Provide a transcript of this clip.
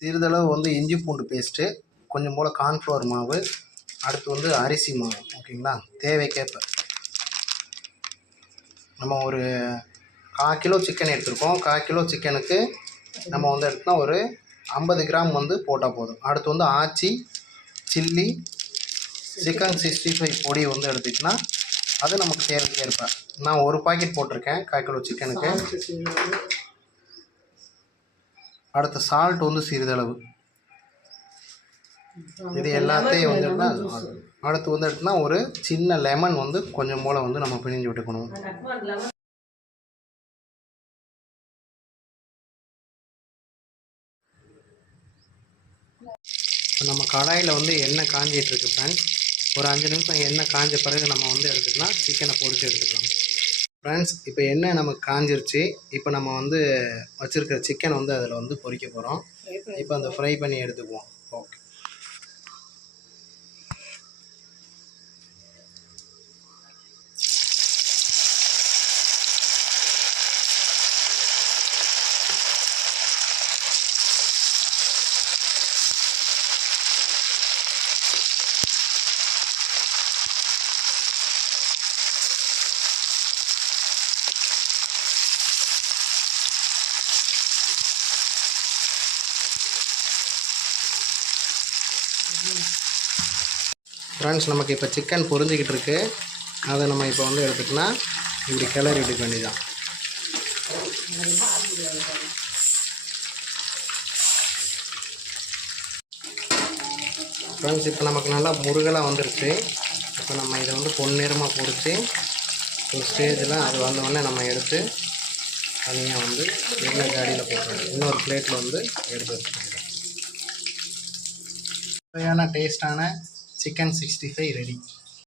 சிறிதளவு வந்து இஞ்சி பூண்டு பேஸ்ட்டு, கொஞ்சம் போல் கார்ன்ஃப்ளவர் மாவு, அடுத்து வந்து அரிசி மாவு. ஓகேங்களா? தேவைக்கேற்ப நம்ம ஒரு 1/4 கிலோ சிக்கன் எடுத்துருக்கோம். 1/4 கிலோ சிக்கனுக்கு நம்ம வந்து எடுத்துனா ஒரு 50 கிராம் வந்து போட்டால் போதும். அடுத்து வந்து ஆச்சி சில்லி சிக்கன் 65 பொடி வந்து எடுத்துக்கிட்டோன்னா அது நமக்கு தேவைக்கேற்ப. நான் ஒரு பாக்கெட் போட்டிருக்கேன் 1/4 கிலோ சிக்கனுக்கு. அடுத்து சால்ட் வந்து சிறிதளவு. இது எல்லாத்தையும் வந்து அடுத்து வந்து எடுத்துனா ஒரு சின்ன லெமன் வந்து கொஞ்சம் போல் வந்து நம்ம பிழிஞ்சு விட்டுக்கணும். இப்போ நம்ம கடாயில் வந்து எண்ணெய் காஞ்சிகிட்ருக்கு ஃப்ரெண்ட்ஸ். ஒரு 5 நிமிஷம் எண்ணெய் காஞ்ச பிறகு நம்ம வந்து எடுத்துக்கலாம், சிக்கனை பொரிச்சு எடுத்துக்கலாம். ஃப்ரெண்ட்ஸ் இப்போ எண்ணெய் நமக்கு காஞ்சிருச்சு. இப்போ நம்ம வந்து வச்சுருக்கிற சிக்கனை வந்து அதில் வந்து பொரிக்க போகிறோம். இப்போ அந்த ஃப்ரை பண்ணி எடுத்துக்குவோம். ஓகே ஃப்ரெண்ட்ஸ், நமக்கு இப்போ சிக்கன் பொரிஞ்சிக்கிட்டு இருக்கு. அதை நம்ம இப்போ வந்து எடுத்துக்கிட்டோன்னா இப்படி கிளறி விட்டுக்க வேண்டியதான். ஃப்ரெண்ட்ஸ், இப்போ நமக்கு நல்லா முருகலாக வந்துருச்சு. இப்போ நம்ம இதை வந்து பொன்னிறமாக பொரித்து ஒரு ஸ்டேஜில் அது வந்தோடனே நம்ம எடுத்து தனியாக வந்து எண்ணெய் காடியில் போட்டுருவோம். இன்னொரு பிளேட்டில் வந்து எடுத்து வச்சுக்கோங்க. சுவையான டேஸ்டான சிக்கன் 65 ரெடி.